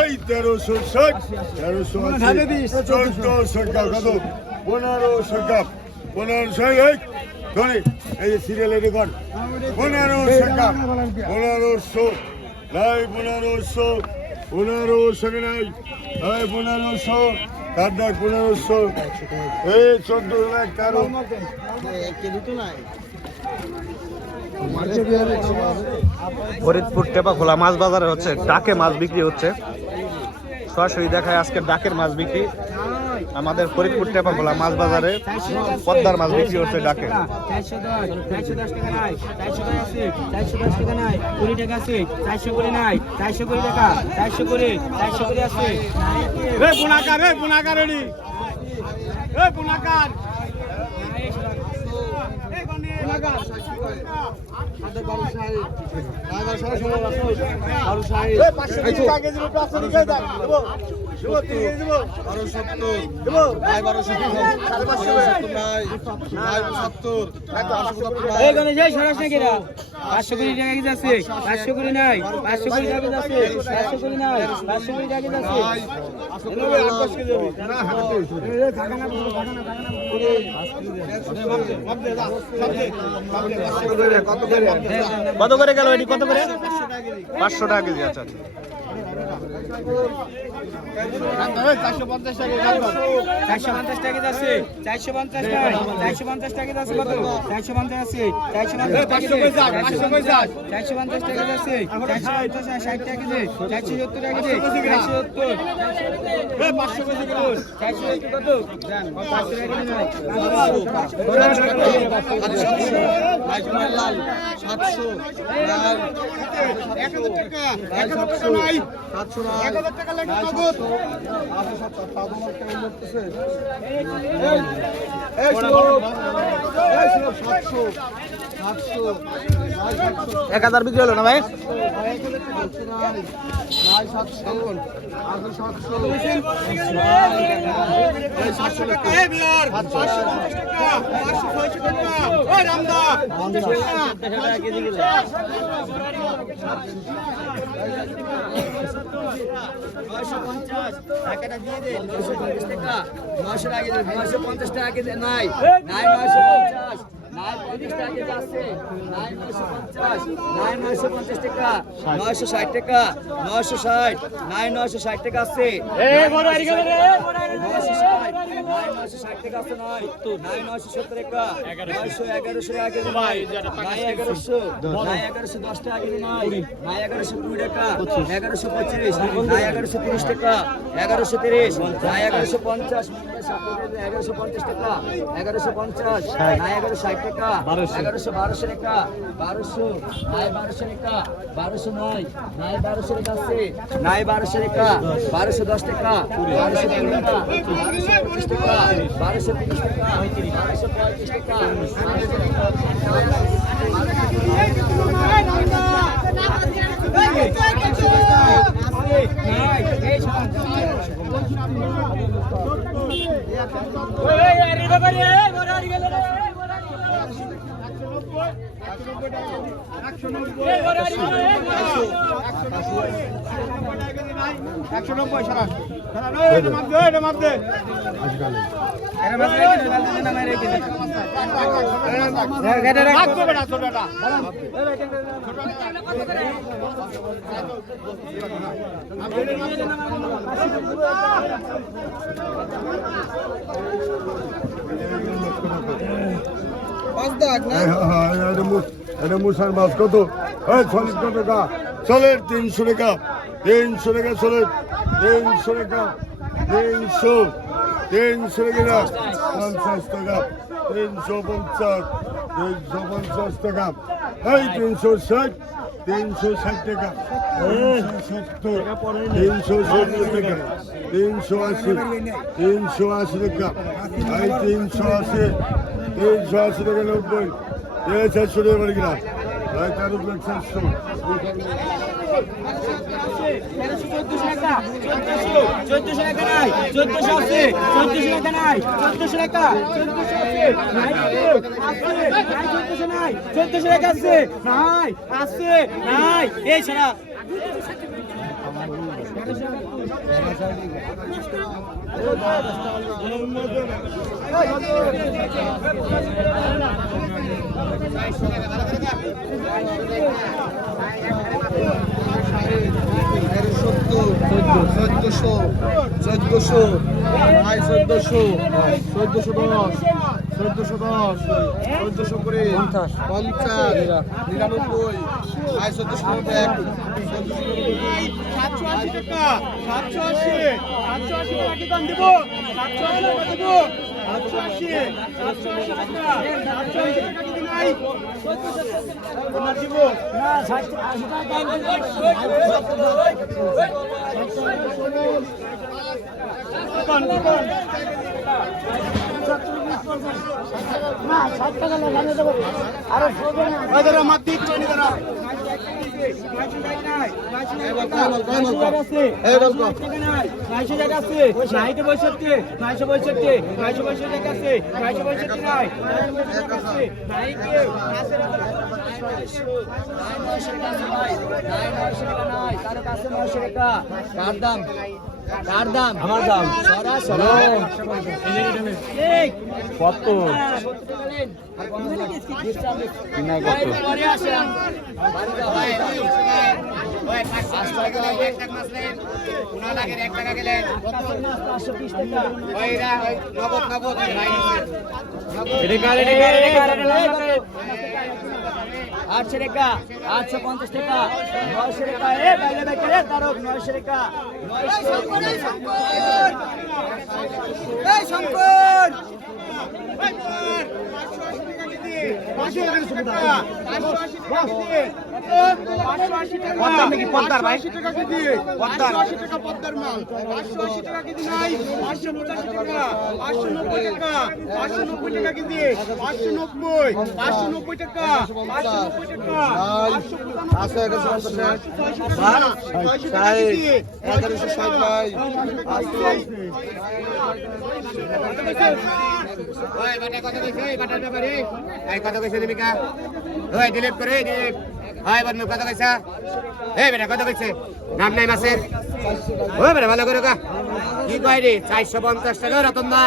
এই 1360 1400 কত 1500 টাকা 1500 এই ধরে এই সিরিয়ালের রেকর্ড 1500 টাকা 1500 নাই 1500 1500 নাই এই 1500 কার দেখ 1500 এই 14 লাখ কারো ফরিদপুর টেপা খোলা মাছ বাজারে হচ্ছে ডাকে মাছ বিক্রি হচ্ছে সরাসরি দেখায় আজকে ডাকের মাছ বিক্রি আমাদের ফরিদপুর টেপা খোলা মাছ বাজারে পদ্মার মাছ বিক্রি হচ্ছে ডাকে 410 টাকা নাই 410 টাকা নাই 20 টাকা আছে 400 করে নাই 420 টাকা 400 করে আছে রে বুনাকার রেডি এ বুনাকার কত করে গেল এটি কত করে 500 টাকা কেজি আচ্ছা 450 টাকা আছে 450 টাকা 450 টাকা আছে কত 450 আছে 450 টাকা 450 টাকা আছে 460 টাকা আছে 470 টাকা আছে 470 500 কেজি কত 470 কত 500 টাকা নাই 1000 বিক্রি হলো না ভাই টাকাটা দিয়ে দে 950 টাকা 900 টাকা 950 টাকা নাই 950 নাই 50 টাকা আছে নাই 950 টাকা 960 টাকা 960 নাই 960 টাকা আছে এই বড় আরি গেল রে 960 টাকা আছে নাই 970 টাকা 1100 টাকা ভাই নাই 1100 নাই 1110 টাকা নাই নাই 1120 টাকা 1125 নাই 1130 টাকা 1130 নাই 1150 1150 টাকা 1150 নাই 1160 টাকা 1112 টাকা 1200 নাই 1200 টাকা 1200 নাই নাই 1200 টাকা আছে নাই 1200 টাকা 1210 টাকা 1220 টাকা 1230 টাকা 1230 টাকা 1235 টাকা মুসার মাছ কত চল্লিশ কত টাকা চলের 300 টাকা 300 টাকা চলের 300 টাকা 300 টাকা 50 টাকা 350 টাকা এই 360 টাকা 370 টাকা 380 টাকা এই 380 টাকা 90 400 টাকা বাড়ি কিনা 400 1400 টাকা নাই 1400 আছে 1400 টাকা নাই 1400 টাকা 1400 নাই 1400 টাকা আছে নাই আছে নাই এই ছাড়া চোদ্দশো 1400 1410 করে 50 99 1480 টাকা 780 টাকা দাম দিব 780 টাকা দিব 780 টাকা 780 টাকা কি নাই তোমার দিব না 80 টাকা দাম দিব না 60 টাকা লাগানো দেব আরে ওইদারা মাটি ট্রেন করা কার দাম আমার দাম কত কিনাই কত আটশো টাকা 850 টাকা 900 টাকা এ বাইরে বাইরে তারক 900 টাকা শঙ্কর পদ্মার ভাই পদ্মার 80 টাকা পদ্মার মাল 880 টাকা কেজি নাই 585 টাকা 590 টাকা 590 টাকা কেজি 590 590 টাকা 590 টাকা 1160 ভাই ওই বাটা কত কইছে এই বাটার ব্যাপারে এই কত কইছে দিমিকা ওই ডিলিট করে দিলিপ ওই বন্ধু কত কইছা এই বেটা কত কইছে নাম নাই মাসের ওই বেটা ভালো করে কা কি কয় রে 450 টাকা রতন দা